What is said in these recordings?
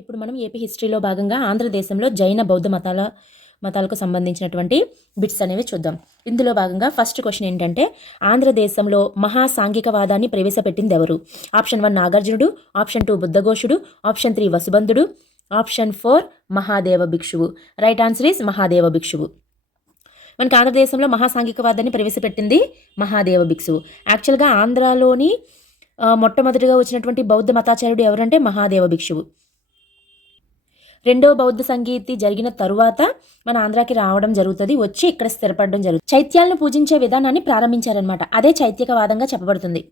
ఇప్పుడు మనం ఏపీ హిస్టరీలో భాగంగా ఆంధ్రదేశంలో జైన బౌద్ధ మతాలకు సంబంధించినటువంటి బిట్స్ అనేవి చూద్దాం. ఇందులో భాగంగా ఫస్ట్ క్వశ్చన్ ఏంటంటే, ఆంధ్రదేశంలో మహాసాంఘికవాదాన్ని ప్రవేశపెట్టింది ఎవరు? ఆప్షన్ 1 నాగార్జునుడు, ఆప్షన్ 2 బుద్ధఘోషుడు, ఆప్షన్ 3 వసుబంధుడు, ఆప్షన్ 4 మహాదేవ భిక్షువు. రైట్ ఆన్సర్ ఈస్ మహాదేవ భిక్షువు. మనకి ఆంధ్రదేశంలో మహాసాంఘికవాదాన్ని ప్రవేశపెట్టింది మహాదేవ భిక్షువు. యాక్చువల్గా ఆంధ్రాలోని మొట్టమొదటిగా వచ్చినటువంటి బౌద్ధ మతాచార్యుడు ఎవరంటే మహాదేవ భిక్షువు. రెండవ బౌద్ధ సంగీతి జరిగిన తరువాత మన ఆంధ్రాకి రావడం జరుగుతుంది, వచ్చి ఇక్కడ స్థిరపడడం జరుగుతుంది. చైత్యాలను పూజించే విధానాన్ని ప్రారంభించారనమాట. అదే చైత్యకవాదంగా చెప్పబడుతుంది.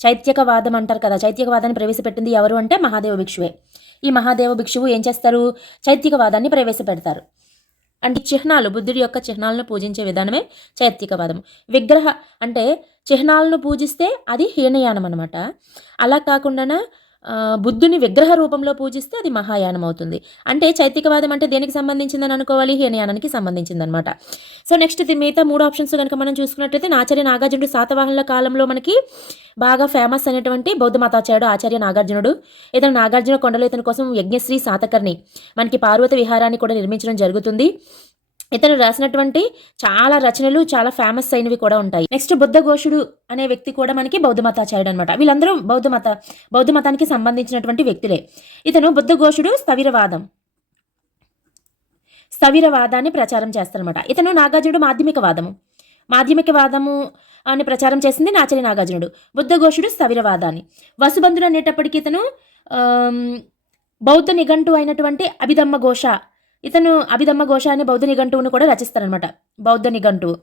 చైత్యకవాదం అంటారు కదా, చైత్యకవాదాన్ని ప్రవేశపెట్టింది ఎవరు అంటే మహాదేవ భిక్షువే. ఈ మహాదేవ భిక్షువు ఏం చేస్తారు? చైత్యకవాదాన్ని ప్రవేశపెడతారు. అంటే చిహ్నాలు, బుద్ధుడి యొక్క చిహ్నాలను పూజించే విధానమే చైత్యకవాదం. విగ్రహ అంటే చిహ్నాలను పూజిస్తే అది హీనయానం అనమాట. అలా కాకుండా బుద్ధుని విగ్రహ రూపంలో పూజిస్తే అది మహాయానం అవుతుంది. అంటే చైత్యకవాదం అంటే దేనికి సంబంధించిందని అనుకోవాలి? హీనయానానికి సంబంధించిందనమాట. సో నెక్స్ట్ మిగతా 3 ఆప్షన్స్ కనుక మనం చూసుకున్నట్లయితే ఆచార్య నాగార్జునుడు శాతవాహనుల కాలంలో మనకి బాగా ఫేమస్ అయినటువంటి బౌద్ధ మతాచార్యుడు ఆచార్య నాగార్జునుడు. ఇతను నాగార్జున కొండలో ఇతని కోసం యజ్ఞశ్రీ శాతకర్ణి మనకి పార్వత విహారాన్ని కూడా నిర్మించడం జరుగుతుంది. ఇతను రాసినటువంటి చాలా రచనలు చాలా ఫేమస్ అయినవి కూడా ఉంటాయి. నెక్స్ట్ బుద్ధఘోషుడు అనే వ్యక్తి కూడా మనకి బౌద్ధ మతాచార్యుడు అనమాట. వీళ్ళందరూ బౌద్ధ మతానికి సంబంధించినటువంటి వ్యక్తులే. ఇతను బుద్ధఘోషుడు స్థవిరవాదాన్ని ప్రచారం చేస్తారనమాట. ఇతను నాగార్జునుడు మాధ్యమికవాదము అని ప్రచారం చేసింది ఆచార్య నాగార్జునుడు. బుద్ధఘోషుడు స్థవిరవాదాన్ని. వసుబంధుడు అనేటప్పటికీ ఇతను బౌద్ధ నిఘంటు అయినటువంటి అభిధమ్మ ఘోష. ఇతను అభిధమ్మ ఘోష అనే బౌద్ధ నిఘంటువును కూడా రచిస్తారనమాట. బౌద్ధ నిఘంటువు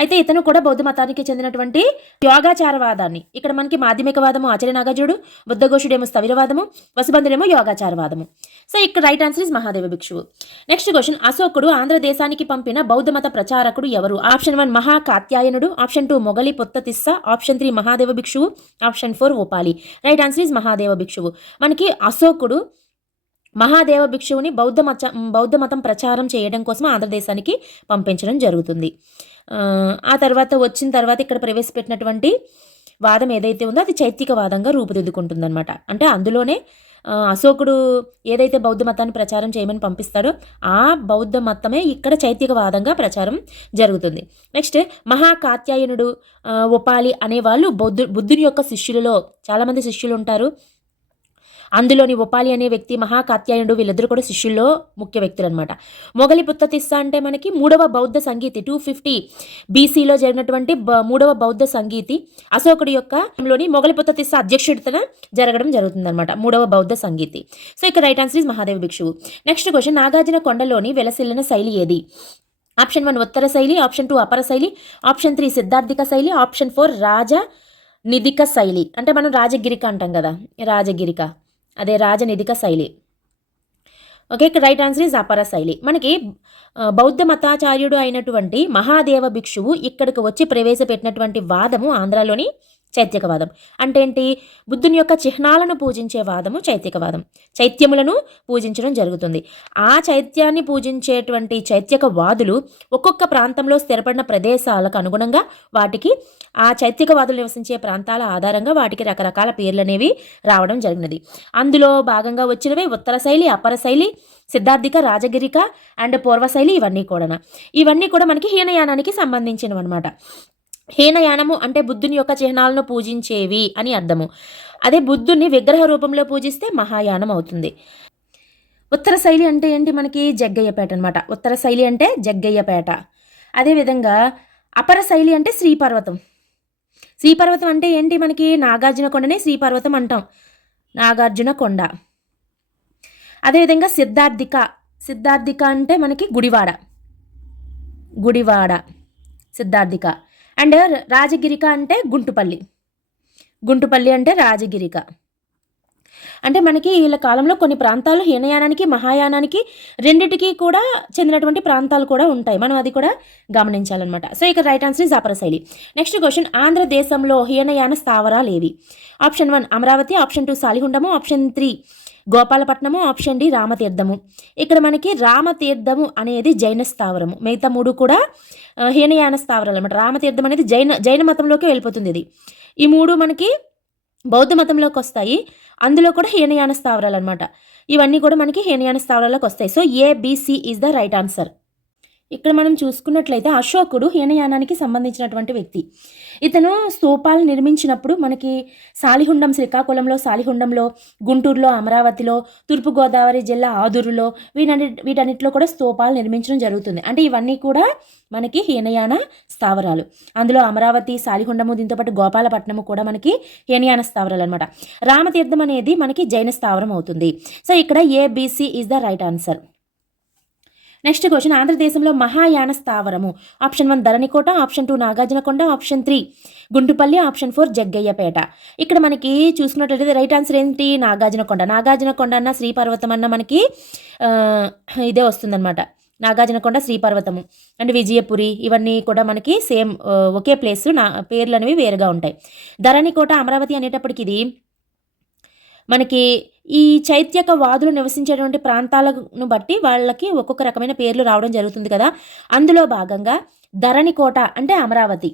అయితే ఇతను కూడా బౌద్ధ మతానికి చెందినటువంటి యోగాచారవాదాన్ని. ఇక్కడ మనకి మాధ్యమికవాదము ఆచార్య నాగార్జునుడు, బుద్ధఘోషుడేమో స్థవిరవాదము, వసుబంధుడేమో యోగాచారవాదము. సో ఇక్కడ రైట్ ఆన్సర్ ఇస్ మహాదేవ భిక్షువు. నెక్స్ట్ క్వశ్చన్, అశోకుడు ఆంధ్రదేశానికి పంపిన బౌద్ధ మత ప్రచారకుడు ఎవరు? Option 1 మహాకాత్యాయనుడు, option 2 Moggali Puttatissa, option 3 Mahadeva భిక్షువు, option 4 Upali. Right answer is Mahadeva భిక్షువు. మనకి అశోకుడు మహాదేవ భిక్షువుని బౌద్ధ మతం ప్రచారం చేయడం కోసం ఆంధ్రదేశానికి పంపించడం జరుగుతుంది. ఆ తర్వాత వచ్చిన తర్వాత ఇక్కడ ప్రవేశపెట్టినటువంటి వాదం ఏదైతే ఉందో అది చైత్యకవాదంగా రూపుదిద్దుకుంటుందన్నమాట. అంటే అందులోనే అశోకుడు ఏదైతే బౌద్ధ మతాన్ని ప్రచారం చేయమని పంపిస్తాడో ఆ బౌద్ధ మతమే ఇక్కడ చైత్యకవాదంగా ప్రచారం జరుగుతుంది. నెక్స్ట్ మహాకాత్యాయనుడు, ఉపాలి అనేవాళ్ళు బుద్ధుని యొక్క శిష్యులలో చాలామంది శిష్యులు ఉంటారు. అందులోని ఉపాలి అనే వ్యక్తి, మహాకాత్యాయనుడు, వీళ్ళిద్దరు కూడా శిష్యుల్లో ముఖ్య వ్యక్తులు అనమాట. మొగలి పుత్తతిస్స అంటే మనకి 3వ బౌద్ధ సంగీతి 250 BCలో జరిగినటువంటి 3వ బౌద్ధ సంగీతి అశోకుడి యొక్క మొగలి పుత్తతిస్స అధ్యక్షుడితన జరగడం జరుగుతుందన్నమాట 3వ బౌద్ధ సంగీతి. సో ఇక్కడ రైట్ ఆన్సర్ ఇస్ మహాదేవ భిక్షువు. నెక్స్ట్ క్వశ్చన్, నాగార్జున కొండలోని వెలసిల్లిన శైలి ఏది? ఆప్షన్ 1 ఉత్తర శైలి, ఆప్షన్ 2 అపర శైలి, ఆప్షన్ 3 సిద్ధార్థిక శైలి, ఆప్షన్ 4 రాజనిధిక శైలి. అంటే మనం రాజగిరిక అంటాం కదా, రాజగిరిక అదే రాజనిధిక శైలి. ఓకే, ఇక్కడ రైట్ ఆన్సర్ ఇస్ అపర శైలి. మనకి బౌద్ధ మతాచార్యుడు అయినటువంటి మహాదేవ భిక్షువు ఇక్కడికి వచ్చి ప్రవేశపెట్టినటువంటి వాదము ఆంధ్రాలోని చైత్యకవాదం. అంటే ఏంటి? బుద్ధుని యొక్క చిహ్నాలను పూజించే వాదము చైత్యకవాదం. చైత్యములను పూజించడం జరుగుతుంది. ఆ చైత్యాన్ని పూజించేటువంటి చైత్యకవాదులు ఒక్కొక్క ప్రాంతంలో స్థిరపడిన ప్రదేశాలకు అనుగుణంగా వాటికి ఆ చైత్యకవాదులు నివసించే ప్రాంతాల ఆధారంగా వాటికి రకరకాల పేర్లు అనేవి రావడం జరిగినది. అందులో భాగంగా వచ్చినవి ఉత్తర శైలి, అపర శైలి, సిద్ధార్థిక, రాజగిరిక అండ్ పూర్వశైలి. ఇవన్నీ కూడా మనకి హీనయానానికి సంబంధించినవి అనమాట. హీనయానము అంటే బుద్ధుని యొక్క చిహ్నాలను పూజించేవి అని అర్థము. అదే బుద్ధుని విగ్రహ రూపంలో పూజిస్తే మహాయానం అవుతుంది. ఉత్తర శైలి అంటే ఏంటి? మనకి జగ్గయ్యపేట అనమాట. ఉత్తర శైలి అంటే జగ్గయ్యపేట. అదేవిధంగా అపర శైలి అంటే శ్రీపర్వతం. శ్రీపర్వతం అంటే ఏంటి? మనకి నాగార్జున కొండనే శ్రీపర్వతం అంటాం, నాగార్జున కొండ. అదేవిధంగా సిద్ధార్థిక అంటే మనకి గుడివాడ సిద్ధార్థిక. అండ్ రాజగిరిక అంటే గుంటుపల్లి అంటే రాజగిరిక. అంటే మనకి వీళ్ళ కాలంలో కొన్ని ప్రాంతాలు హీనయానానికి మహాయానానికి రెండిటికి కూడా చెందినటువంటి ప్రాంతాలు కూడా ఉంటాయి. మనం అది కూడా గమనించాలన్నమాట. సో ఇక రైట్ ఆన్సర్ ఇస్ అపర శైలి. నెక్స్ట్ క్వశ్చన్, ఆంధ్రదేశంలో హీనయాన స్థావరాలు ఏవి? ఆప్షన్ 1 అమరావతి, ఆప్షన్ 2 సాలిగుండము, ఆప్షన్ 3 గోపాలపట్నము, ఆప్షన్ డి రామతీర్థము. ఇక్కడ మనకి రామతీర్థము అనేది జైన స్థావరము, మిగతా 3 కూడా హీనయాన స్థావరాలు అనమాట. రామతీర్థం అనేది జైన మతంలోకి వెళ్ళిపోతుంది. ఈ 3 మనకి బౌద్ధ మతంలోకి వస్తాయి. అందులో కూడా హీనయాన స్థావరాలు అనమాట. ఇవన్నీ కూడా మనకి హీనయాన స్థావరాలకు వస్తాయి. So ABC is the right answer. ఇక్కడ మనం చూసుకున్నట్లయితే అశోకుడు హీనయానానికి సంబంధించినటువంటి వ్యక్తి. ఇతను స్తూపాలు నిర్మించినప్పుడు మనకి సాలిహుండం, శ్రీకాకుళంలో సాలిహుండంలో, గుంటూరులో, అమరావతిలో, తూర్పుగోదావరి జిల్లా ఆదూరులో వీటన్నిటిలో కూడా స్తూపాలు నిర్మించడం జరుగుతుంది. అంటే ఇవన్నీ కూడా మనకి హీనయాన స్థావరాలు. అందులో అమరావతి, సాలిహుండము, దీంతోపాటు గోపాలపట్నము కూడా మనకి హీనయాన స్థావరాలు అనమాట. రామతీర్థం అనేది మనకి జైన స్థావరం అవుతుంది. సో ఇక్కడ ABC is the right answer. Next question, ఆంధ్రదేశంలో మహాయాన స్థావరము. Option 1 Dharanikota, option 2 Nagarjunakonda, option 3 Guntupalli, option 4 Jaggayyapeta. ఇక్కడ మనకి చూసుకున్నట్లయితే రైట్ ఆన్సర్ ఏంటి? నాగార్జునకొండ. నాగార్జునకొండ అన్న శ్రీపర్వతం అన్న మనకి ఇదే వస్తుందన్నమాట. నాగార్జునకొండ, శ్రీపర్వతము అండ్ విజయపురి ఇవన్నీ కూడా మనకి సేమ్ ఒకే ప్లేస్, పేర్లు అనేవి వేరుగా ఉంటాయి. ధరణికోట, అమరావతి అనేటప్పటికి ఇది మనకి ఈ చైత్యక వాదులు నివసించేటువంటి ప్రాంతాలను బట్టి వాళ్ళకి ఒక్కొక్క రకమైన పేర్లు రావడం జరుగుతుంది కదా. అందులో భాగంగా ధరణికోట అంటే అమరావతి,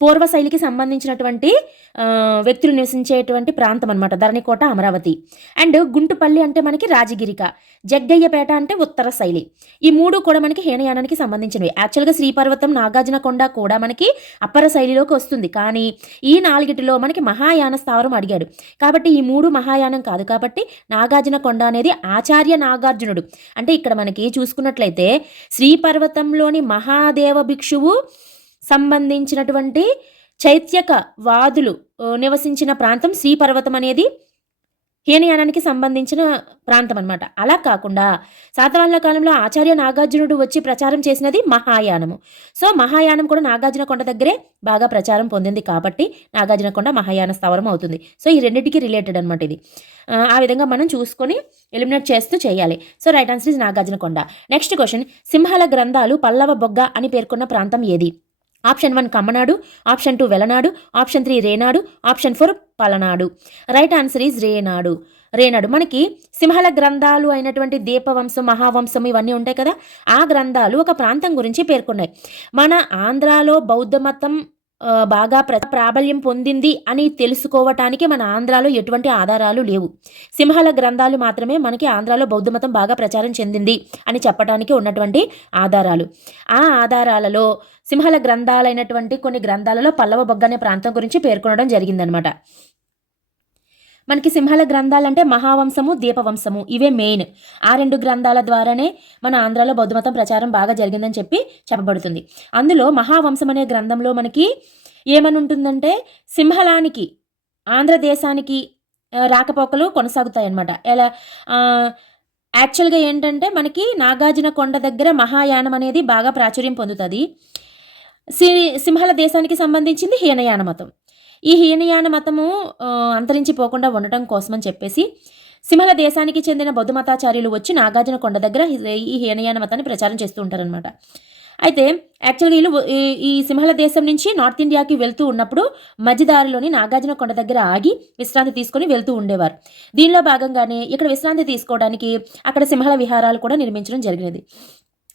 పూర్వశైలికి సంబంధించినటువంటి వ్యక్తులు నివసించేటువంటి ప్రాంతం అనమాట ధరణికోట, అమరావతి. అండ్ గుంటుపల్లి అంటే మనకి రాజగిరిక, జగ్గయ్యపేట అంటే ఉత్తర శైలి. ఈ మూడు కూడా మనకి హీనయానానికి సంబంధించినవి. యాక్చువల్గా శ్రీపర్వతం, నాగార్జునకొండ కూడా మనకి అప్పర శైలిలోకి వస్తుంది. కానీ ఈ నాలుగిటిలో మనకి మహాయాన స్థావరం అడిగాడు కాబట్టి ఈ మూడు మహాయానం కాదు. కాబట్టి నాగార్జునకొండ అనేది ఆచార్య నాగార్జునుడు. అంటే ఇక్కడ మనకి చూసుకున్నట్లయితే శ్రీపర్వతంలోని మహాదేవ భిక్షువు సంబంధించినటువంటి చైత్యక వాదులు నివసించిన ప్రాంతం శ్రీపర్వతం అనేది హీనయానానికి సంబంధించిన ప్రాంతం అనమాట. అలా కాకుండా శాతవాహనుల కాలంలో ఆచార్య నాగార్జునుడు వచ్చి ప్రచారం చేసినది మహాయానము. సో మహాయానం కూడా నాగార్జునకొండ దగ్గరే బాగా ప్రచారం పొందింది కాబట్టి నాగార్జునకొండ మహాయాన స్థావరం అవుతుంది. సో ఈ రెండింటికి రిలేటెడ్ అనమాట ఇది. ఆ విధంగా మనం చూసుకొని ఎలిమినేట్ చేస్తూ చేయాలి. So right answer is Nagarjunakonda. Next question, Sinhala గ్రంథాలు పల్లవ బొగ్గ అని పేర్కొన్న ప్రాంతం ఏది? Option 1 Kammanadu, option 2 Velanadu, option 3 Renadu, option 4 Palnadu. Right answer is Renadu. Renadu మనకి సింహల గ్రంథాలు అయినటువంటి దీపవంశం, మహావంశం ఇవన్నీ ఉంటాయి కదా. ఆ గ్రంథాలు ఒక ప్రాంతం గురించి పేర్కొన్నాయి. మన ఆంధ్రాలో బౌద్ధ మతం బాగా ప్రాబల్యం పొందింది అని తెలుసుకోవటానికి మన ఆంధ్రాలో ఎటువంటి ఆధారాలు లేవు. సింహల గ్రంథాలు మాత్రమే మనకి ఆంధ్రాలో బౌద్ధ మతం బాగా ప్రచారం చెందింది అని చెప్పడానికి ఉన్నటువంటి ఆధారాలు. ఆ ఆధారాలలో సింహల గ్రంథాలైనటువంటి కొన్ని గ్రంథాలలో పల్లవ బొగ్గ అనే ప్రాంతం గురించి పేర్కొనడం జరిగిందనమాట. మనకి సింహల గ్రంథాలంటే మహావంశము, దీపవంశము ఇవే మెయిన్. ఆ రెండు గ్రంథాల ద్వారానే మన ఆంధ్రాలో బౌద్ధ మతం ప్రచారం బాగా జరిగిందని చెప్పబడుతుంది. అందులో మహావంశం అనే గ్రంథంలో మనకి ఏమని ఉంటుందంటే సింహలానికి ఆంధ్రదేశానికి రాకపోకలు కొనసాగుతాయన్నమాట. ఎలా యాక్చువల్గా ఏంటంటే మనకి నాగార్జునకొండ దగ్గర మహాయానం అనేది బాగా ప్రాచుర్యం పొందుతుంది. సింహల దేశానికి సంబంధించింది హీనయాన మతం. ఈ హీనయాన మతము అంతరించిపోకుండా ఉండటం కోసమని చెప్పేసి సింహల దేశానికి చెందిన బౌద్ధ మతాచార్యులు వచ్చి నాగార్జునకొండ దగ్గర ఈ హీనయాన మతాన్ని ప్రచారం చేస్తూ ఉంటారనమాట. అయితే యాక్చువల్గా వీళ్ళు ఈ సింహల దేశం నుంచి నార్త్ ఇండియాకి వెళ్తూ ఉన్నప్పుడు మధ్యదారిలోని నాగార్జునకొండ దగ్గర ఆగి విశ్రాంతి తీసుకొని వెళ్తూ ఉండేవారు. దీనిలో భాగంగానే ఇక్కడ విశ్రాంతి తీసుకోవడానికి అక్కడ సింహల విహారాలు కూడా నిర్మించడం జరిగినది.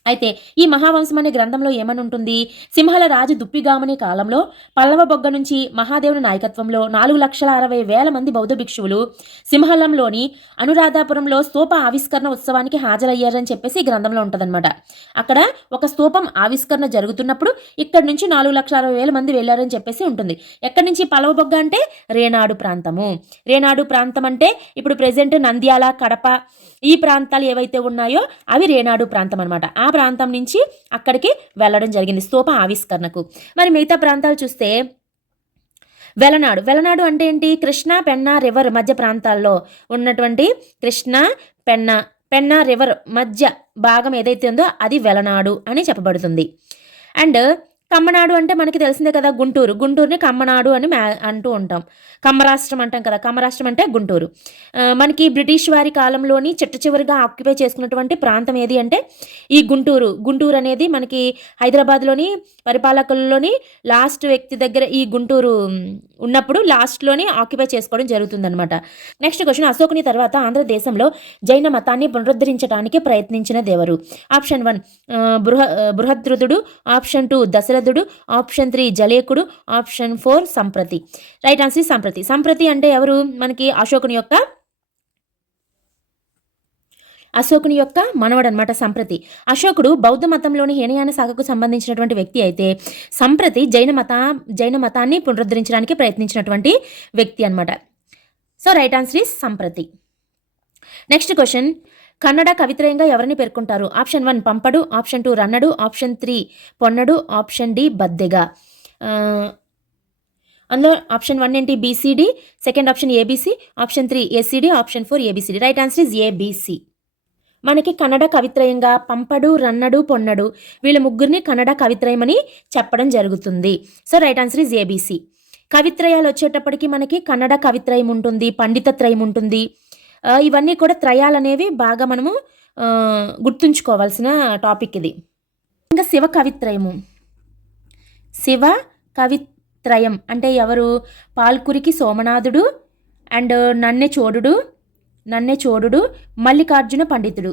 అయితే ఈ మహావంశం అనే గ్రంథంలో ఏమని ఉంటుంది? సింహల రాజు దుప్పిగాముని కాలంలో పల్లవ బొగ్గ నుంచి మహాదేవుని నాయకత్వంలో 4,60,000 మంది బౌద్ధ భిక్షువులు సింహలంలోని అనురాధాపురంలో స్తూప ఆవిష్కరణ ఉత్సవానికి హాజరయ్యారని చెప్పేసి ఈ గ్రంథంలో ఉంటుందన్నమాట. అక్కడ ఒక స్తూపం ఆవిష్కరణ జరుగుతున్నప్పుడు ఇక్కడ నుంచి 4,60,000 మంది వెళ్ళారని చెప్పేసి ఉంటుంది. ఎక్కడి నుంచి పల్లవ బొగ్గ అంటే రేనాడు ప్రాంతము. రేనాడు ప్రాంతం అంటే ఇప్పుడు ప్రెజెంట్ నంద్యాల, కడప ఈ ప్రాంతాలు ఏవైతే ఉన్నాయో అవి రేనాడు ప్రాంతం అనమాట. ఆ ప్రాంతం నుంచి అక్కడికి వెళ్ళడం జరిగింది స్తూప ఆవిష్కరణకు. మరి మిగతా ప్రాంతాలు చూస్తే వెలనాడు. వెలనాడు అంటే ఏంటి? కృష్ణా పెన్నా రివర్ మధ్య ప్రాంతాల్లో ఉన్నటువంటి కృష్ణా పెన్నా రివర్ మధ్య భాగం ఏదైతే ఉందో అది వెలనాడు అని చెప్పబడుతుంది. అండ్ కమ్మనాడు అంటే మనకి తెలిసిందే కదా, గుంటూరుని కమ్మనాడు అని అంటూ ఉంటాం. కమ్మరాష్ట్రం అంటాం కదా, కమ్మరాష్ట్రం అంటే గుంటూరు. మనకి బ్రిటిష్ వారి కాలంలోని చిట్ట చివరిగా ఆక్యుపై చేసుకున్నటువంటి ప్రాంతం ఏది అంటే ఈ గుంటూరు అనేది మనకి హైదరాబాద్లోని పరిపాలకుల్లోని లాస్ట్ వ్యక్తి దగ్గర ఈ గుంటూరు ఉన్నప్పుడు లాస్ట్లోని ఆక్యుపై చేసుకోవడం జరుగుతుందన్నమాట. నెక్స్ట్ క్వశ్చన్, అశోకుని తర్వాత ఆంధ్రదేశంలో జైన మతాన్ని పునరుద్ధరించడానికి ప్రయత్నించిన దేవరు? ఆప్షన్ 1 బృహద్రుదుడు, ఆప్షన్ 2 దశరథుడు, దశరథుడు, ఆప్షన్ 3 జలేకుడు, option 4 Samprati. Right answer Samprati. Samprati అంటే ఎవరు? మనకి అశోకుని యొక్క మనవడు అనమాట సంప్రతి. అశోకుడు బౌద్ధ మతంలోని హీనయాన శాఖకు సంబంధించినటువంటి వ్యక్తి అయితే సంప్రతి జైన మతాన్ని పునరుద్ధరించడానికి ప్రయత్నించినటువంటి వ్యక్తి అనమాట. So right answer is Samprati. Next question, Kannada కవిత్రయంగా ఎవరిని పేర్కొంటారు? ఆప్షన్ 1 పంపడు, ఆప్షన్ 2 రన్నడు, ఆప్షన్ 3 పొన్నడు, ఆప్షన్ డి బద్దెగా. అందులో ఆప్షన్ 1 ఏంటి? BCD, second option ABC, option 3 ACD, option 4 ABCD. Right answer is ABC. మనకి కన్నడ కవిత్రయంగా పంపడు, రన్నడు, పొన్నడు వీళ్ళ ముగ్గురిని కన్నడ కవిత్రయం అని చెప్పడం జరుగుతుంది. So right answer is ABC. కవిత్రయాలు వచ్చేటప్పటికి మనకి కన్నడ కవిత్రయం ఉంటుంది, పండితత్రయం ఉంటుంది. ఇవన్నీ కూడా త్రయాలు అనేవి బాగా మనము గుర్తుంచుకోవాల్సిన టాపిక్ ఇది. ఇంకా శివ కవిత్రయం అంటే ఎవరు? పాల్కురికి సోమనాథుడు అండ్ నన్నె చోడుడు, మల్లికార్జున పండితుడు.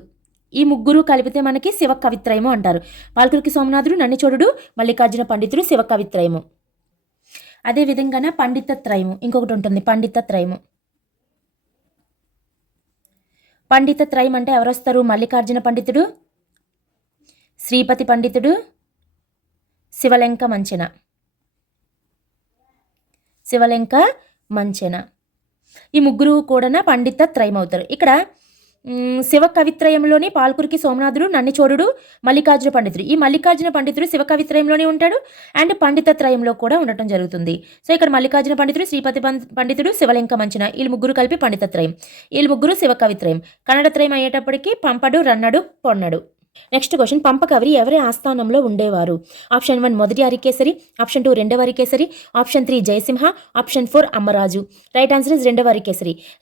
ఈ ముగ్గురు కలిపితే మనకి శివ కవిత్రయము అంటారు. పాల్కురికి సోమనాథుడు, నన్నెచోడుడు, మల్లికార్జున పండితుడు శివ కవిత్రయము. అదేవిధంగానే పండితత్రయము ఇంకొకటి ఉంటుంది, పండితత్రయం అంటే ఎవరు వస్తారు? మల్లికార్జున పండితుడు, శ్రీపతి పండితుడు, శివలెంక మంచెన. ఈ ముగ్గురు కూడా పండితత్రయం అవుతారు. ఇక్కడ శివ కవిత్రయంలోని పాల్కురికి సోమనాథుడు, నన్నిచోడుడు, మల్లికార్జున పండితుడు. ఈ మల్లికార్జున పండితుడు శివ కవిత్రయంలోనే ఉంటాడు అండ్ పండితత్రయంలో కూడా ఉండటం జరుగుతుంది. సో ఇక్కడ మల్లికార్జున పండితుడు, శ్రీపతి పండితుడు, శివలింక మంచిన వీళ్ళు ముగ్గురు కలిపి పండితత్రయం. వీళ్ళు ముగ్గురు శివ కవిత్రయం. కన్నడత్రయం అయ్యేటప్పటికి పంపడు, రన్నడు, పొన్నడు. నెక్స్ట్ క్వశ్చన్, పంపకవి ఎవరి ఆస్థానంలో ఉండేవారు? ఆప్షన్ 1 మొదటి హరికేసరి, ఆప్షన్ 2 రెండవ Harikesari, option 3 Jayasimha, option 4 Ammaraju. Right answer is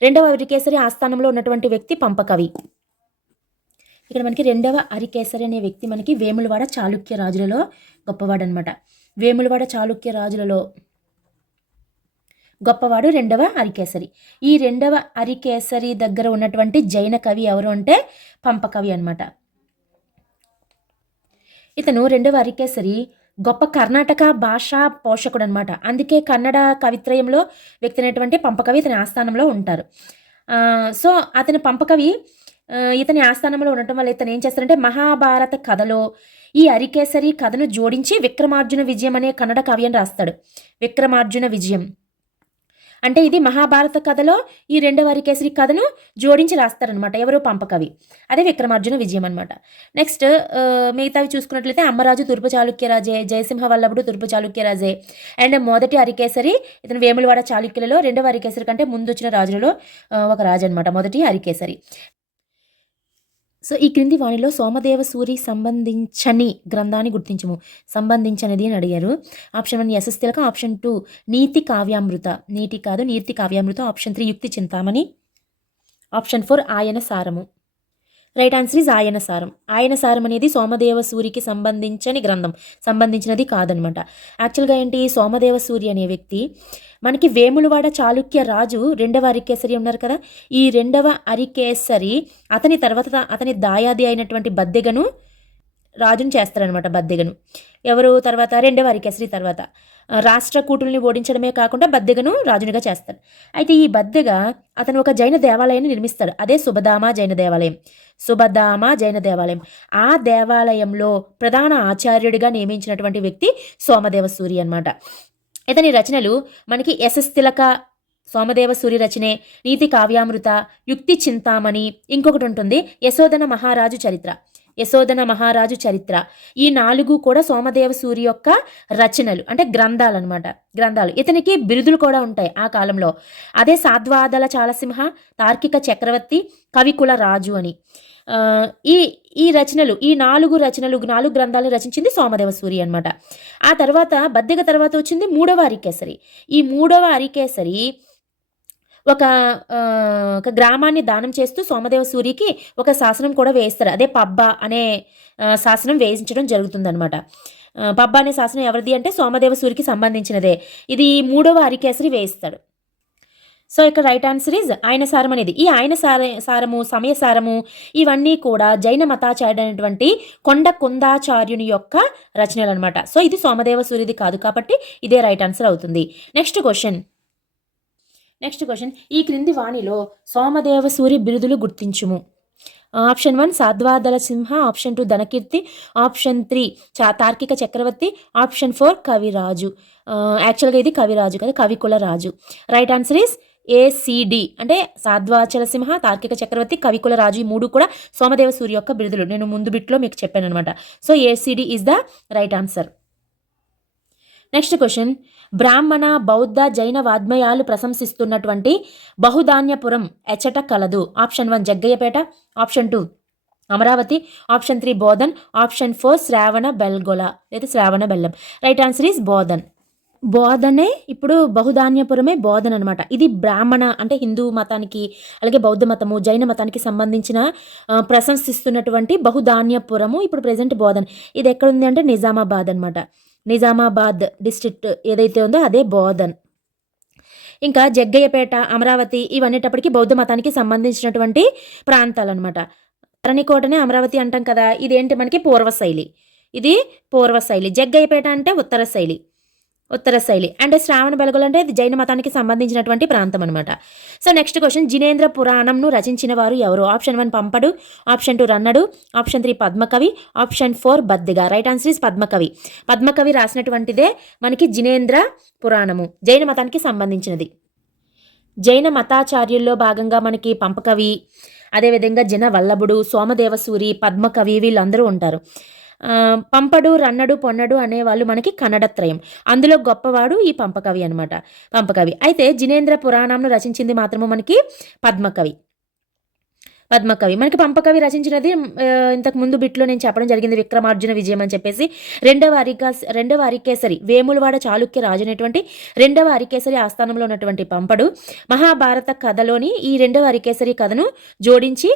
రెండవ హరికేసరి ఆస్థానంలో ఉన్నటువంటి వ్యక్తి పంపకవి. ఇక్కడ మనకి రెండవ హరికేసరి అనే వ్యక్తి మనకి వేములవాడ చాళుక్య రాజులలో గొప్పవాడు అనమాట. వేములవాడ చాళుక్య రాజులలో గొప్పవాడు రెండవ హరికేసరి. ఈ రెండవ హరికేసరి దగ్గర ఉన్నటువంటి జైన కవి ఎవరు అంటే పంపకవి అనమాట. ఇతను రెండవ హరికేసరి గొప్ప కర్ణాటక భాషా పోషకుడు అనమాట. అందుకే కన్నడ కవిత్రయంలో వ్యక్తి అయినటువంటి పంపకవి ఇతని ఆస్థానంలో ఉంటారు. సో అతని పంపకవి ఇతని ఆస్థానంలో ఉండటం వల్ల ఇతను ఏం చేస్తారంటే మహాభారత కథలో ఈ హరికేసరి కథను జోడించి విక్రమార్జున విజయం అనే కన్నడ కావ్యం రాస్తాడు. విక్రమార్జున విజయం అంటే ఇది మహాభారత కథలో ఈ రెండవ హరికేసరి కథను జోడించి రాస్తారనమాట. ఎవరు? పంపకవి. అదే విక్రమార్జున విజయం అనమాట. నెక్స్ట్ మిగతావి చూసుకున్నట్లయితే అమ్మరాజు తూర్పు చాళుక్యరాజే, జయసింహ వల్లభుడు తూర్పు చాళుక్యరాజే అండ్ మొదటి హరికేసరి ఇతను వేములవాడ చాళుక్యులలో రెండవ హరికేసరి కంటే ముందు వచ్చిన రాజులలో ఒక రాజు అనమాట, మొదటి హరికేసరి. సో ఈ క్రింది వాణిలో సోమదేవ సూరి సంబంధించని గ్రంథాన్ని గుర్తించము. సంబంధించనిది అని అడిగారు. ఆప్షన్ 1 యశస్ తిలక, ఆప్షన్ 2 నీతి కావ్యామృత, నీతి కావ్యామృత, ఆప్షన్ 3 యుక్తి చింతామణి, ఆప్షన్ 4 ఆయన సారము. రైట్ ఆన్సర్ ఈజ్ ఆయన సారం అనేది సోమదేవ సూరికి సంబంధించని గ్రంథం, సంబంధించినది కాదనమాట. యాక్చువల్గా ఏంటి, సోమదేవ సూరి అనే వ్యక్తి మనకి వేములవాడ చాళుక్య రాజు రెండవ హరికేసరి ఉన్నారు కదా, ఈ రెండవ హరికేసరి అతని తర్వాత అతని దాయాది అయినటువంటి బద్దెగను రాజును చేస్తారనమాట. బద్దెగను ఎవరు తర్వాత? రెండవ హరికేసరి తర్వాత రాష్ట్ర కూటుల్ని ఓడించడమే కాకుండా బద్దెగను రాజునిగా చేస్తాడు. అయితే ఈ బద్దెగ అతను ఒక జైన దేవాలయాన్ని నిర్మిస్తాడు. అదే సుభదామ జైన దేవాలయం. ఆ దేవాలయంలో ప్రధాన ఆచార్యుడిగా నియమించినటువంటి వ్యక్తి సోమదేవ సూరి అనమాట. ఇతని రచనలు మనకి యశస్ తిలక సోమదేవ సూరి రచనే, నీతి కావ్యామృత, యుక్తి చింతామణి, ఇంకొకటి ఉంటుంది యశోధన మహారాజు చరిత్ర. ఈ 4 కూడా సోమదేవ సూరి యొక్క రచనలు అంటే గ్రంథాలు. ఇతనికి బిరుదులు కూడా ఉంటాయి ఆ కాలంలో. అదే సాద్వాదల చాలసింహ, తార్కిక చక్రవర్తి, కవికుల రాజు అని. ఈ రచనలు, ఈ 4 గ్రంథాలు రచించింది సోమదేవ సూరి అనమాట. ఆ తర్వాత బద్దెగ తర్వాత వచ్చింది మూడవ హరికేసరి. ఈ మూడవ హరికేసరి ఒక గ్రామాన్ని దానం చేస్తూ సోమదేవ సూరికి ఒక శాసనం కూడా వేయిస్తారు. అదే పబ్బ అనే శాసనం వేయించడం జరుగుతుందనమాట. పబ్బ అనే శాసనం ఎవరిది అంటే సోమదేవ సూరికి సంబంధించినదే. ఇది మూడవ హరికేసరి వేయిస్తాడు. సో ఇక్కడ రైట్ ఆన్సర్ ఈజ్ ఆయన సారం అనేది. ఈ ఆయన సారము, సమయ సారము ఇవన్నీ కూడా జైన మతాచార్యుడు అయినటువంటి కొండ కుందాచార్యుని యొక్క రచనలు అనమాట. సో ఇది సోమదేవ సూర్యుది కాదు కాబట్టి ఇదే రైట్ ఆన్సర్ అవుతుంది. నెక్స్ట్ క్వశ్చన్, ఈ క్రింది వాణిలో సోమదేవ సూరి బిరుదులు గుర్తించుము. ఆప్షన్ 1 సాద్వాదల సింహ, ఆప్షన్ 2 ధనకీర్తి, ఆప్షన్ 3 తార్కిక చక్రవర్తి, ఆప్షన్ 4 కవిరాజు. యాక్చువల్గా ఇది కవిరాజు కదా, కవికుల రాజు. రైట్ ఆన్సర్ ఈస్ ACD అంటే సాద్వాచల సింహ, తార్కిక చక్రవర్తి, కవికుల రాజు. ఈ మూడు కూడా సోమదేవ సూర్య యొక్క బిరుదులు. నేను ముందు బిట్లో మీకు చెప్పాను అనమాట. So ACD is the right answer. Next question, బ్రాహ్మణ బౌద్ధ జైన వాద్మయాలు ప్రశంసిస్తున్నటువంటి బహుధాన్యపురం ఎచ్చట కలదు. Option 1 Jaggayyapeta, option 2 Amaravati, option 3 Bodhan, option 4 Shravana Belgola లేదా శ్రావణ బెల్లం. Right answer is Bodhan. బోధనే ఇప్పుడు బహుధాన్యపురమే బోధన్ అనమాట. ఇది బ్రాహ్మణ అంటే హిందూ మతానికి అలాగే బౌద్ధ మతము జైన మతానికి సంబంధించిన ప్రశంసిస్తున్నటువంటి బహుధాన్యపురము ఇప్పుడు ప్రెసెంట్ బోధన్. ఇది ఎక్కడుంది అంటే నిజామాబాద్ అనమాట. నిజామాబాద్ డిస్ట్రిక్ట్ ఏదైతే ఉందో అదే బోధన్. ఇంకా జగ్గయ్యపేట, అమరావతి ఇవన్నిటప్పటికీ బౌద్ధ మతానికి సంబంధించినటువంటి ప్రాంతాలు అనమాట. ధరణికోటనే అమరావతి అంటాం కదా, ఇదేంటి మనకి పూర్వశైలి. ఇది పూర్వశైలి. జగ్గయ్యపేట అంటే ఉత్తర శైలి అండ్ శ్రావణ బెల్గొల అంటే ఇది జైన మతానికి సంబంధించినటువంటి ప్రాంతం అనమాట. సో నెక్స్ట్ క్వశ్చన్, జినేంద్ర పురాణంను రచించిన వారు ఎవరు? ఆప్షన్ 1 పంపడు, ఆప్షన్ 2 రన్నడు, option 3 Padmakavi, option 4 Baddiga. Right answer is Padmakavi. Padmakavi రాసినటువంటిదే మనకి జినేంద్ర పురాణము, జైన మతానికి సంబంధించినది. జైన మతాచార్యుల్లో భాగంగా మనకి పంపకవి, అదేవిధంగా జన వల్లభుడు, సోమదేవసూరి, పద్మకవి వీళ్ళందరూ ఉంటారు. పంపడు, రన్నడు, పొన్నడు అనేవాళ్ళు మనకి కన్నడత్రయం. అందులో గొప్పవాడు ఈ పంపకవి అనమాట. పంపకవి అయితే జినేంద్ర పురాణంను రచించింది మాత్రము మనకి పద్మకవి. మనకి పంపకవి రచించినది ఇంతకు ముందు బిట్లో నేను చెప్పడం జరిగింది, విక్రమార్జున విజయం అని చెప్పేసి. రెండవ అరికేసరి వేములవాడ చాళుక్య రాజు అనేటువంటి రెండవ అరికేసరి ఆస్థానంలో ఉన్నటువంటి పంపడు మహాభారత కథలోని ఈ రెండవ అరికేసరి కథను జోడించి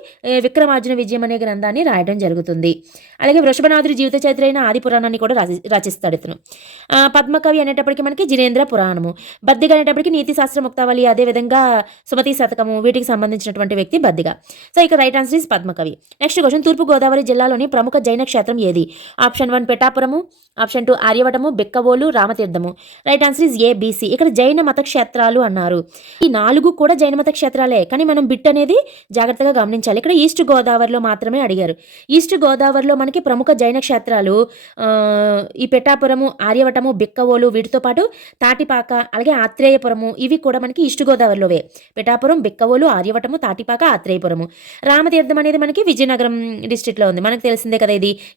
విక్రమార్జున విజయం అనే గ్రంథాన్ని రాయడం జరుగుతుంది. అలాగే వృషభనాథుడి జీవిత చరిత్ర అయిన ఆది పురాణాన్ని కూడా రచిస్తాడు ఇతను. పద్మకవి అనేటప్పటికీ మనకి జినేంద్ర పురాణము, బద్దిగా అనేటప్పటికి నీతి శాస్త్ర ముక్తావళి, అదేవిధంగా సుమతి శతకము వీటికి సంబంధించినటువంటి వ్యక్తి బద్దిగా. సో ఇక right answer is Padmakavi. Next question, తూర్పు గోదావరి జిల్లాలోని ప్రముఖ జైన క్షేత్రం ఏది? ఆప్షన్ 1 పిఠాపురము, ఆప్షన్ 2 ఆర్యవటము, బెక్కవోలు, రామతీర్థము. Right answer is ABC. ఇక్కడ జైన మత క్షేత్రాలు అన్నారు. ఈ 4 కూడా జైన మత క్షేత్రాలే, కానీ మనం బిట్ అనేది జాగ్రత్తగా గమనించాలి. ఇక్కడ ఈస్ట్ గోదావరిలో మాత్రమే అడిగారు. ఈస్ట్ గోదావరిలో మనకి ప్రముఖ జైన క్షేత్రాలు ఈ పిఠాపురము, ఆర్యవటము, బెక్కవోలు, వీటితో పాటు తాటిపాక అలాగే ఆత్రేయపురము ఇవి కూడా మనకి ఈస్ట్ గోదావరిలోవే. పిఠాపురం, బెక్కవోలు, ఆర్యవటము, తాటిపాక, ఆత్రేయపురము. రామతీర్థం అనేది మనకి విజయనగరం డిస్ట్రిక్ట్లో ఉంది, మనకు తెలిసిందే కదా.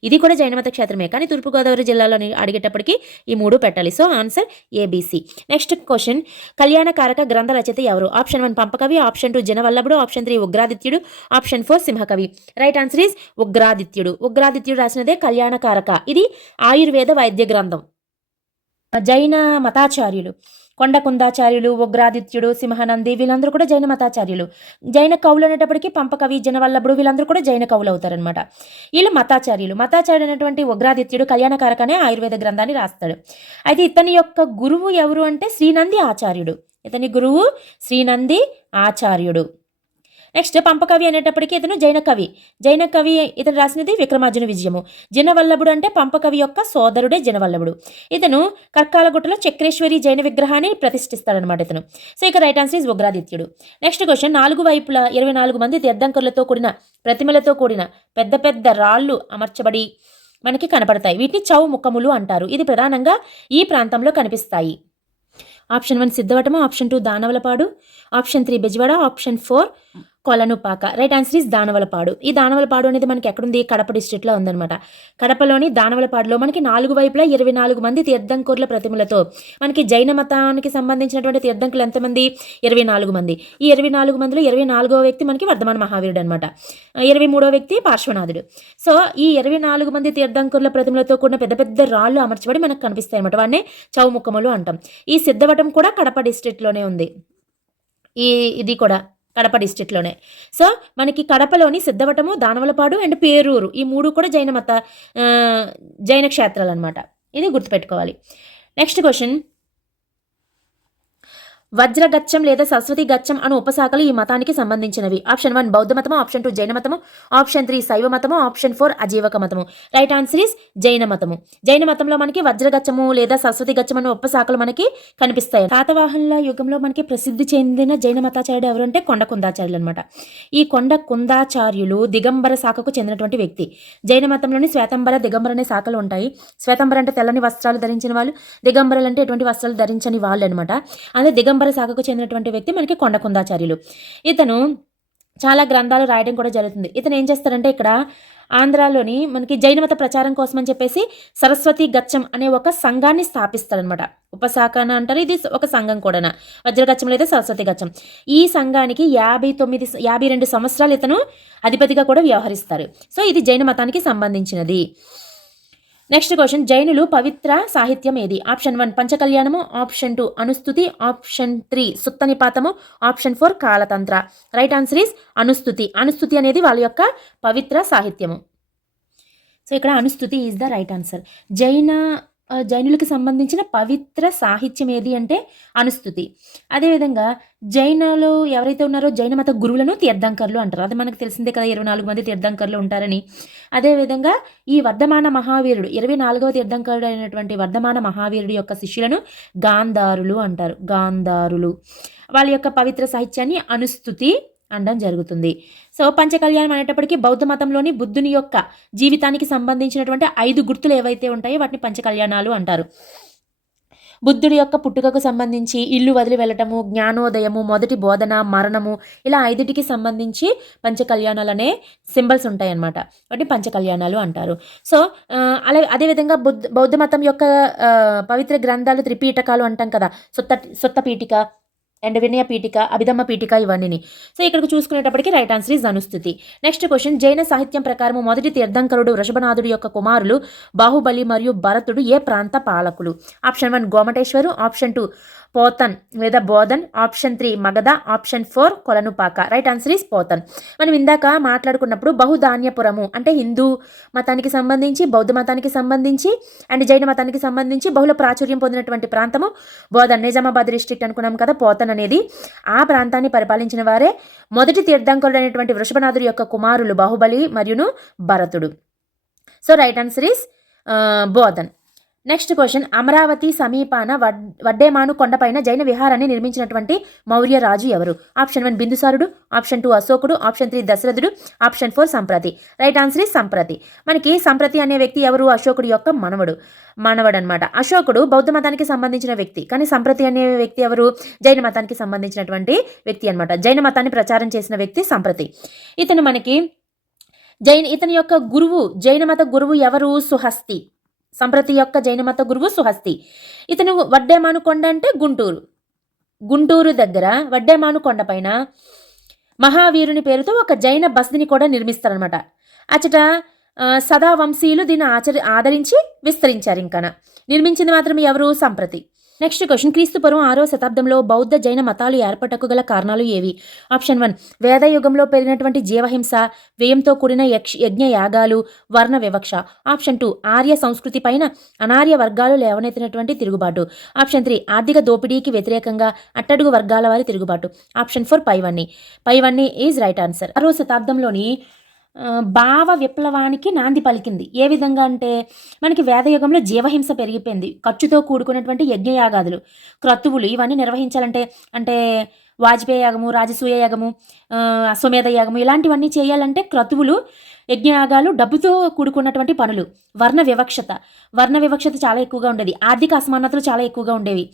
ఇది కూడా జైనమత క్షేత్రమే, కానీ తూర్పుగోదావరి జిల్లాలో అడిగేటప్పటికి ఈ 3 పెట్టాలి. So answer ABC. Next question, Kalyanakaraka గ్రంథ రచయిత ఎవరు? ఆప్షన్ 1 పంపకవి, ఆప్షన్ 2 జనవల్లభుడు, ఆప్షన్ 3 ఉగ్రాదిత్యుడు, option 4 Simhakavi. Right answer is ఉగ్రాదిత్యుడు రాసినదే కళ్యాణకారక. ఇది ఆయుర్వేద వైద్య గ్రంథం. జైన మతాచార్యులు కొండ కుందాచార్యులు, ఉగ్రాదిత్యుడు, సింహనంది వీళ్ళందరూ కూడా జైన మతాచార్యులు. జైన కవులు అనేటప్పటికీ పంపకవి, జనవల్లభుడు వీళ్ళందరూ కూడా జైన కవులు అవుతారనమాట. వీళ్ళు మతాచార్యులు అయినటువంటి ఉగ్రాదిత్యుడు కళ్యాణకారక అనే ఆయుర్వేద గ్రంథాన్ని రాస్తాడు. అయితే ఇతని యొక్క గురువు ఎవరు అంటే శ్రీనంది ఆచార్యుడు. ఇతని గురువు శ్రీనంది ఆచార్యుడు. నెక్స్ట్ పంపకవి అనేటప్పటికీ ఇతను జైన కవి. ఇతను రాసినది విక్రమార్జున విజయము. జనవల్లభుడు అంటే పంపకవి యొక్క సోదరుడే జనవల్లభుడు. ఇతను కర్కాలగుట్టలో చక్రేశ్వరి జైన విగ్రహాన్ని ప్రతిష్ఠిస్తాడనమాట ఇతను. సో ఇక రైట్ ఆన్సర్ ఈజ్ ఉగ్రాదిత్యుడు. నెక్స్ట్ క్వశ్చన్, 4 వైపులా 24 మంది తీర్థంకరులతో కూడిన ప్రతిమలతో కూడిన పెద్ద పెద్ద రాళ్ళు అమర్చబడి మనకి కనపడతాయి. వీటిని చౌముఖములు అంటారు. ఇది ప్రధానంగా ఈ ప్రాంతంలో కనిపిస్తాయి. ఆప్షన్ 1 సిద్ధవటము, option 2 Danavalapadu, option 3 Bezawada, option 4 Kolanupaka. Right answer is Danavalapadu. ఈ దానవలపాడు అనేది మనకి ఎక్కడుంది? కడప డిస్ట్రిక్ట్లో ఉందన్నమాట. కడపలోని దానవలపాడులో మనకి 4 వైపులా 24 మంది తీర్థంకరుల ప్రతిమలతో మనకి జైన మతానికి సంబంధించినటువంటి తీర్థంకులు ఎంతమంది? 24 మంది. ఈ 24 మందిలో 24వ వ్యక్తి మనకి వర్ధమాన మహావీరుడు అనమాట. 23వ వ్యక్తి పార్శ్వనాథుడు. సో ఈ 24 మంది తీర్థంకరుల ప్రతిమలతో కూడిన పెద్ద పెద్ద రాళ్ళు అమర్చబడి మనకు కనిపిస్తాయి అనమాట. వాటినే చౌముఖములు అంటాం. ఈ సిద్ధవటం కూడా కడప డిస్ట్రిక్ట్లోనే ఉంది. ఇది కూడా కడప డిస్ట్రిక్ట్లోనే. సో మనకి కడపలోని సిద్ధవటము, దానవలపాడు అండ్ పేరూరు ఈ 3 కూడా జైన క్షేత్రాలు అనమాట. ఇది గుర్తుపెట్టుకోవాలి. నెక్స్ట్ క్వశ్చన్, వజ్రగచ్చం లేదా సరస్వతి గచ్చం అను ఉపశాఖలు ఈ మతానికి సంబంధించినవి. ఆప్షన్ 1 బౌద్ధ మతము, ఆప్షన్ 2 జైన మతము, ఆప్షన్ 3 శైవ మతము, ఆప్షన్ 4 అజీవక మతము. రైట్ ఆన్సర్ ఈస్ జైన మతము. జైన మతంలో మనకి వజ్రగచ్చము లేదా సరస్వతి గచ్చం అనే ఉపశాఖలు మనకి కనిపిస్తాయి. శాతవాహనుల యుగంలో మనకి ప్రసిద్ధి చెందిన జైన మతాచార్యుడు ఎవరంటే కొండ కుందాచార్యులు అనమాట. ఈ కొండ కుందాచార్యులు దిగంబర శాఖకు చెందినటువంటి వ్యక్తి. జైన మతంలోని శ్వేతంబర, దిగంబర అనే శాఖలు ఉంటాయి. శ్వేతంబర అంటే తెల్లని వస్త్రాలు ధరించిన వాళ్ళు, దిగంబరలు అంటే ఎటువంటి వస్త్రాలు ధరించని వాళ్ళు అనమాట. అదే దిగంబర శాఖకు చెందినటువంటి వ్యక్తి మనకి కొండ కుందాచార్యులు. ఇతను చాలా గ్రంథాలు రాయడం కూడా జరుగుతుంది. ఇతను ఏం చేస్తారంటే ఇక్కడ ఆంధ్రాలోని మనకి జైన మత ప్రచారం కోసం అని చెప్పేసి సరస్వతి గచ్చం అనే ఒక సంఘాన్ని స్థాపిస్తారనమాట. ఉపశాఖ అని అంటారు, ఇది ఒక సంఘం కూడా. వజ్రగచ్చం లేదా సరస్వతి గచ్చం. ఈ సంఘానికి 52 సంవత్సరాలు ఇతను అధిపతిగా కూడా వ్యవహరిస్తారు. సో ఇది జైన మతానికి సంబంధించినది. నెక్స్ట్ క్వశ్చన్, జైనులు పవిత్ర సాహిత్యం ఏది? ఆప్షన్ 1 పంచకళ్యాణము, ఆప్షన్ 2 అనుస్తుతి, ఆప్షన్ 3 సుత్తనిపాతము, option 4 Kalatantra. Right answer is Anustuti. Anustuti అనేది వాళ్ళ యొక్క పవిత్ర సాహిత్యము. సో ఇక్కడ Anustuti is the right answer. జైనులకు సంబంధించిన పవిత్ర సాహిత్యం ఏది అంటే అనుస్తుతి. అదేవిధంగా జైనలు ఎవరైతే ఉన్నారో జైన మత గురువులను తీర్థంకర్లు అంటారు. అది మనకు తెలిసిందే కదా, 24 మంది తీర్థంకర్లు ఉంటారని. అదేవిధంగా ఈ వర్ధమాన మహావీరుడు 24వ తీర్థంకరుడు అయినటువంటి వర్ధమాన మహావీరుడు యొక్క శిష్యులను గాంధారులు అంటారు. గాంధారులు వాళ్ళ యొక్క పవిత్ర సాహిత్యాన్ని అనుస్తుతి అనడం జరుగుతుంది. సో పంచకళ్యాణం అనేటప్పటికీ బౌద్ధ మతంలోని బుద్ధుని యొక్క జీవితానికి సంబంధించినటువంటి 5 గుర్తులు ఏవైతే ఉంటాయో వాటిని పంచకళ్యాణాలు అంటారు. బుద్ధుడి యొక్క పుట్టుకకు సంబంధించి ఇల్లు వదిలి వెళ్ళటము, జ్ఞానోదయము, మొదటి బోధన, మరణము, ఇలా 5టికి సంబంధించి పంచకళ్యాణాలు అనే సింబల్స్ ఉంటాయన్నమాట. వాటిని పంచకళ్యాణాలు అంటారు. సో అదేవిధంగా బౌద్ధ మతం యొక్క పవిత్ర గ్రంథాలు త్రిపీఠకాలు అంటాం కదా, సొత్త పీఠిక అండ్ వినయ పీఠిక, అభిధమ్మ పీఠిక, ఇవన్నీ. సో ఇక్కడికి చూసుకునేటప్పటికి right answer is Anustuti. Next question, జైన సాహిత్యం ప్రకారం మొదటి తీర్థంకరుడు వృషభనాథుడి యొక్క కుమారులు బాహుబలి మరియు భరతుడు ఏ ప్రాంత పాలకులు? ఆప్షన్ 1 గోమటేశ్వరు, ఆప్షన్ 2 పోతన్ లేదా Bodhan, option 3 Magadha, option 4 Kolanupaka. Right answer is Pothan. మనం ఇందాక మాట్లాడుకున్నప్పుడు బహుధాన్యపురము అంటే హిందూ మతానికి సంబంధించి, బౌద్ధ మతానికి సంబంధించి అండ్ జైన మతానికి సంబంధించి బహుళ ప్రాచుర్యం పొందినటువంటి ప్రాంతము బోధన్, నిజామాబాద్ డిస్ట్రిక్ట్ అనుకున్నాం కదా. పోతన్ అనేది ఆ ప్రాంతాన్ని పరిపాలించిన వారే మొదటి తీర్థంకరుడు అనేటువంటి వృషభనాథుడి యొక్క కుమారులు బాహుబలి మరియును భరతుడు. So right answer is Bodhan. Next question, Amaravati సమీపాన వడ్డేమాను కొండపైన జైన విహారాన్ని నిర్మించినటువంటి మౌర్య రాజు ఎవరు? ఆప్షన్ 1 బిందుసారుడు, ఆప్షన్ 2 అశోకుడు, ఆప్షన్ 3 దశరథుడు, option 4 Samprati. Right answer is Samprati. మనకి సంప్రతి అనే వ్యక్తి ఎవరు? అశోకుడు యొక్క మనవడు అనమాట. అశోకుడు బౌద్ధ మతానికి సంబంధించిన వ్యక్తి, కానీ సంప్రతి అనే వ్యక్తి ఎవరు? జైన మతానికి సంబంధించినటువంటి వ్యక్తి అనమాట. జైన మతాన్ని ప్రచారం చేసిన వ్యక్తి సంప్రతి. ఇతని యొక్క గురువు, జైన మత గురువు ఎవరు? సుహస్తి. సంప్రతి యొక్క జైన మత గురువు సుహస్తి. ఇతను వడ్డేమాను కొండ అంటే గుంటూరు దగ్గర వడ్డేమాను కొండ పైన మహావీరుని పేరుతో ఒక జైన బస్తిని కూడా నిర్మిస్తారనమాట. అచ్చట సదావంశీయులు దీన్ని ఆదరించి విస్తరించారు. ఇంకా నిర్మించింది మాత్రం ఎవరు? సంప్రతి. నెక్స్ట్ క్వశ్చన్, క్రీస్తు పూర్వం 6వ శతాబ్దంలో బౌద్ధ జైన మతాలు ఏర్పడకు గల కారణాలు ఏవి? ఆప్షన్ 1 వేదయుగంలో పెరిగినటువంటి జీవహింస, వ్యయంతో కూడిన యజ్ఞ యాగాలు, వర్ణ వివక్ష. ఆప్షన్ 2 ఆర్య సంస్కృతి పైన అనార్య వర్గాలు లేవనెత్తినటువంటి తిరుగుబాటు. ఆప్షన్ 3 ఆర్థిక దోపిడీకి వ్యతిరేకంగా అట్టడుగు వర్గాల వారి తిరుగుబాటు. ఆప్షన్ 4 పైవన్నీ ఈజ్ రైట్ ఆన్సర్. 6వ శతాబ్దంలోని భావ విప్లవానికి నాంది పలికింది. ఏ విధంగా అంటే మనకి వేదయుగంలో జీవహింస పెరిగిపోయింది. ఖర్చుతో కూడుకున్నటువంటి యజ్ఞయాగాదులు, క్రతువులు ఇవన్నీ నిర్వహించాలంటే అంటే వాజపేయ యాగము, రాజసూయ యాగము, అశ్వమేధ యాగము ఇలాంటివన్నీ చేయాలంటే క్రతువులు, యజ్ఞయాగాలు, డబ్బుతో కూడుకున్నటువంటి పనులు. వర్ణ వివక్షత చాలా ఎక్కువగా ఉండేది. ఆర్థిక అసమానతలు చాలా ఎక్కువగా ఉండేవి.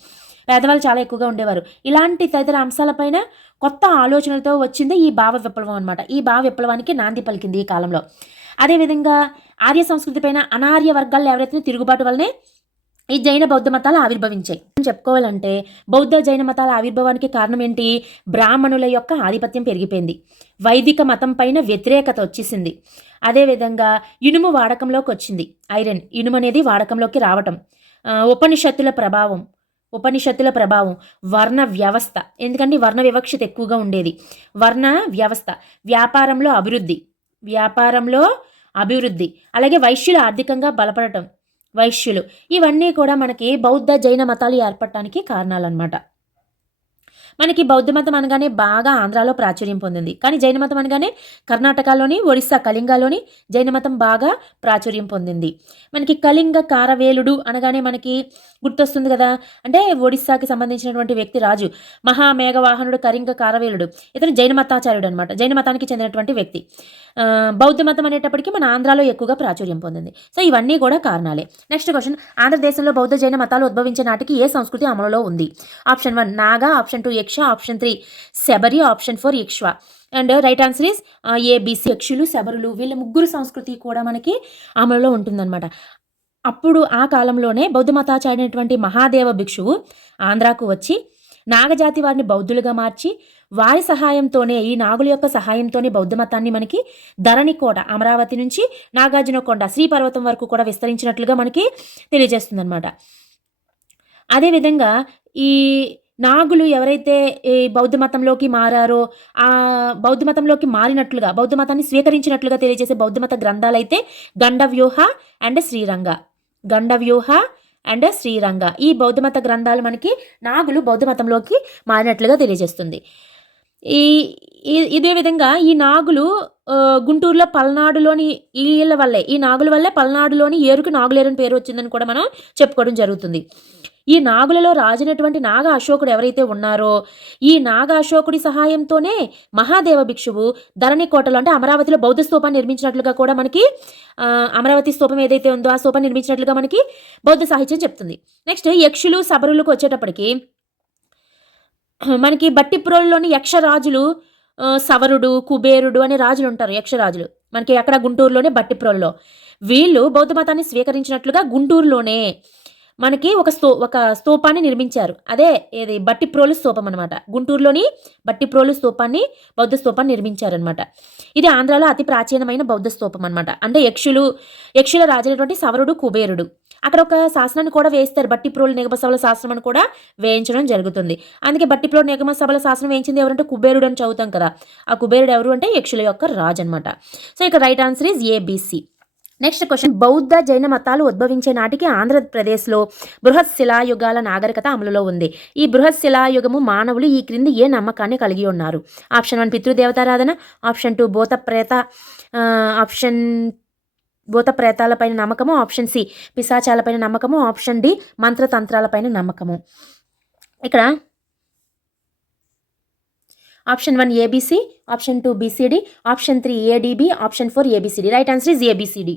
పేదవాళ్ళు చాలా ఎక్కువగా ఉండేవారు. ఇలాంటి తదితర అంశాలపైన కొత్త ఆలోచనలతో వచ్చింది ఈ భావ విప్లవం అనమాట. ఈ భావ విప్లవానికి నాంది పలికింది ఈ కాలంలో. అదేవిధంగా ఆర్య సంస్కృతి పైన అనార్య వర్గాలు ఎవరైతే తిరుగుబాటు వల్లనే ఈ జైన బౌద్ధ మతాలు ఆవిర్భవించాయి. చెప్పుకోవాలంటే బౌద్ధ జైన మతాల ఆవిర్భావానికి కారణం ఏంటి? బ్రాహ్మణుల యొక్క ఆధిపత్యం పెరిగిపోయింది. వైదిక మతం పైన వ్యతిరేకత వచ్చేసింది. అదేవిధంగా ఇనుము వాడకంలోకి వచ్చింది. ఇనుము అనేది వాడకంలోకి రావటం, ఉపనిషత్తుల ప్రభావం, వర్ణ వ్యవస్థ, ఎందుకంటే వర్ణ వివక్షత ఎక్కువగా ఉండేది. వర్ణ వ్యవస్థ, వ్యాపారంలో అభివృద్ధి, అలాగే వైశ్యులు ఆర్థికంగా బలపడటం, ఇవన్నీ కూడా మనకి బౌద్ధ జైన మతాలు ఏర్పడటానికి కారణాలన్నమాట. మనకి బౌద్ధ మతం అనగానే బాగా ఆంధ్రాలో ప్రాచుర్యం పొందింది. కానీ జైన మతం అనగానే కర్ణాటకలోని, ఒడిస్సా కళింగలోని జైన మతం బాగా ప్రాచుర్యం పొందింది. మనకి కళింగ కారవేలుడు అనగానే మనకి గుర్తొస్తుంది కదా, అంటే ఒడిస్సాకి సంబంధించినటువంటి వ్యక్తి రాజు మహామేఘవాహనుడు కళింగ కారవేలుడు. ఇతను జైన మతాచార్యుడు అనమాట, జైన మతానికి చెందినటువంటి వ్యక్తి. బౌద్ధ మతం అనేటప్పటికీ మన ఆంధ్రాలో ఎక్కువగా ప్రాచుర్యం పొందింది. సో ఇవన్నీ కూడా కారణాలే. నెక్స్ట్ క్వశ్చన్, ఆంధ్రదేశంలో బౌద్ధ జైన మతాలు ఉద్భవించే నాటికి ఏ సంస్కృతి అమలులో ఉంది? Option 1 Naga, option 2 Yaksha, option 3 Shabari, option 4 ఇక్ష్వ. And right answer is A B C. యక్షులు, శబరులు వీళ్ళ ముగ్గురు సంస్కృతి కూడా మనకి అమలులో ఉంటుందన్నమాట. అప్పుడు ఆ కాలంలోనే బౌద్ధ మతాచార్యుడైనటువంటి మహాదేవ భిక్షువు ఆంధ్రాకు వచ్చి నాగజాతి వారిని బౌద్ధులుగా మార్చి వారి సహాయంతోనే, ఈ నాగుల యొక్క సహాయంతోనే బౌద్ధ మతాన్ని మనకి ధరణికోట, అమరావతి నుంచి నాగార్జునకొండ శ్రీపర్వతం వరకు కూడా విస్తరించినట్లుగా మనకి తెలియజేస్తుందన్నమాట. అదేవిధంగా ఈ నాగులు ఎవరైతే ఈ బౌద్ధ మతంలోకి మారారో, ఆ బౌద్ధ మతంలోకి మారినట్లుగా, బౌద్ధ మతాన్ని స్వీకరించినట్లుగా తెలియజేసే బౌద్ధ మత గ్రంథాలైతే గండవ్యూహ అండ్ శ్రీరంగ. గండవ్యూహ అండ్ శ్రీరంగ ఈ బౌద్ధ మత గ్రంథాలు మనకి నాగులు బౌద్ధ మతంలోకి మారినట్లుగా తెలియజేస్తుంది. ఇదే విధంగా ఈ నాగులు గుంటూరులో పల్నాడులోని వీళ్ళ వల్లే, ఈ నాగుల వల్లే పల్నాడులోని ఏరుకు నాగులేరుని పేరు వచ్చిందని కూడా మనం చెప్పుకోవడం జరుగుతుంది. ఈ నాగులలో రాజైనటువంటి నాగ అశోకుడు ఎవరైతే ఉన్నారో, ఈ నాగ అశోకుడి సహాయంతోనే మహాదేవ భిక్షువు ధరణికోటలో అంటే అమరావతిలో బౌద్ధ స్తూపాన్ని నిర్మించినట్లుగా కూడా మనకి, అమరావతి స్తూపం ఏదైతే ఉందో ఆ స్తూపాన్ని నిర్మించినట్లుగా మనకి బౌద్ధ సాహిత్యం చెప్తుంది. నెక్స్ట్ యక్షులు శబరులకు వచ్చేటప్పటికి మనకి బట్టిప్రోలులోని యక్షరాజులు సవరుడు, కుబేరుడు అనే రాజులు ఉంటారు, యక్షరాజులు మనకి అక్కడ గుంటూరులోనే బట్టిప్రోలులో. వీళ్ళు బౌద్ధ మతాన్ని స్వీకరించినట్లుగా గుంటూరులోనే మనకి ఒక స్తూపాన్ని నిర్మించారు. అదే ఏది బట్టిప్రోలు స్తూపం అనమాట. గుంటూరులోని బట్టిప్రోలు స్తూపాన్ని, బౌద్ధ స్తూపాన్ని నిర్మించారనమాట. ఇది ఆంధ్రాలో అతి ప్రాచీనమైన బౌద్ధ స్తూపం అనమాట. అంటే యక్షుల రాజైనటువంటి సవరుడు, కుబేరుడు. అక్కడ ఒక శాసనాన్ని కూడా వేస్తారు, బట్టిప్రోలు నిగమ సభల శాసనం అని కూడా వేయించడం జరుగుతుంది. అందుకే బట్టిప్రోలు నిగమ సభల శాసనం వేయించింది ఎవరంటే కుబేరుడు అని చదువుతాం కదా. ఆ కుబేరుడు ఎవరు అంటే యక్షుల యొక్క రాజు అనమాట. సో ఇక right answer is ABC. Next question, బౌద్ధ జైన మతాలు ఉద్భవించే నాటికి ఆంధ్రప్రదేశ్లో బృహత్ శిలాయుగాల నాగరికత అమలులో ఉంది. ఈ బృహత్ శిలాయుగము మానవులు ఈ క్రింది ఏ నమ్మకాన్ని కలిగి ఉన్నారు? ఆప్షన్ 1 పితృదేవతారాధన, ఆప్షన్ 2 భూత ప్రేతాలపైన నమ్మకము, ఆప్షన్ సి పిశాచాలపైన నమ్మకము, ఆప్షన్ డి మంత్రతంత్రాలపైన నమ్మకము. ఇక్కడ option 1 ABC, option 2 BCD, option 3 ADB, option 4 ABCD. Right answer is ABCD.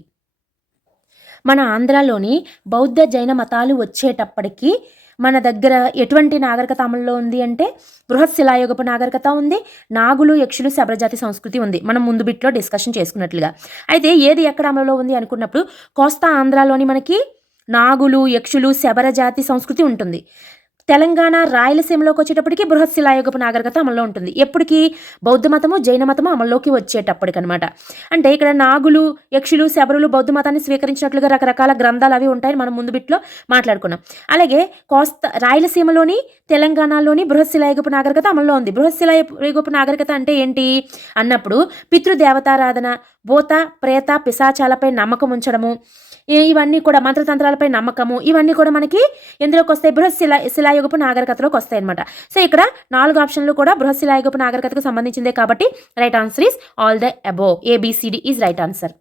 మన ఆంధ్రాలోని బౌద్ధ జైన మతాలు వచ్చేటప్పటికి మన దగ్గర ఎటువంటి నాగరికత అమల్లో ఉంది అంటే బృహత్ శిలాయుగపు నాగరికత ఉంది, నాగులు, యక్షులు, శబరజాతి సంస్కృతి ఉంది, మనం ముందు బిట్లో డిస్కషన్ చేసుకున్నట్లుగా. అయితే ఏది ఎక్కడ అమలులో ఉంది అనుకున్నప్పుడు కోస్తా ఆంధ్రాలోని మనకి నాగులు, యక్షులు, శబరజాతి సంస్కృతి ఉంటుంది. తెలంగాణ, రాయలసీమలోకి వచ్చేటప్పటికి బృహత్ శిలాయుగపు నాగరికత అమల్లో ఉంటుంది. ఎప్పటికీ బౌద్ధ మతము, జైన మతము అమల్లోకి వచ్చేటప్పటికనమాట. అంటే ఇక్కడ నాగులు, యక్షులు, శబరులు బౌద్ధ మతాన్ని స్వీకరించినట్లుగా రకరకాల గ్రంథాలు అవి ఉంటాయని మనం ముందు బిట్లో మాట్లాడుకున్నాం. అలాగే రాయలసీమలోని, తెలంగాణలోని బృహత్ శిలాయుగపు నాగరికత అమల్లో ఉంది. బృహత్ శిలాయుగపు నాగరికత అంటే ఏంటి అన్నప్పుడు పితృదేవతారాధన, భూత ప్రేత పిశాచాలపై నమ్మకం ఉంచడము, ఇవన్నీ కూడా మంత్రతంత్రాలపై నమ్మకము, ఇవన్నీ కూడా మనకి ఎందులోకి వస్తాయి? బృహత్ శిలాయుగపు నాగరికతలోకి వస్తాయి అనమాట. సో ఇక్కడ 4 ఆప్షన్లు కూడా బృహత్ శిలాయుగపు నాగరికతకు సంబంధించిందే కాబట్టి right answer is all the above. ABCD is right answer.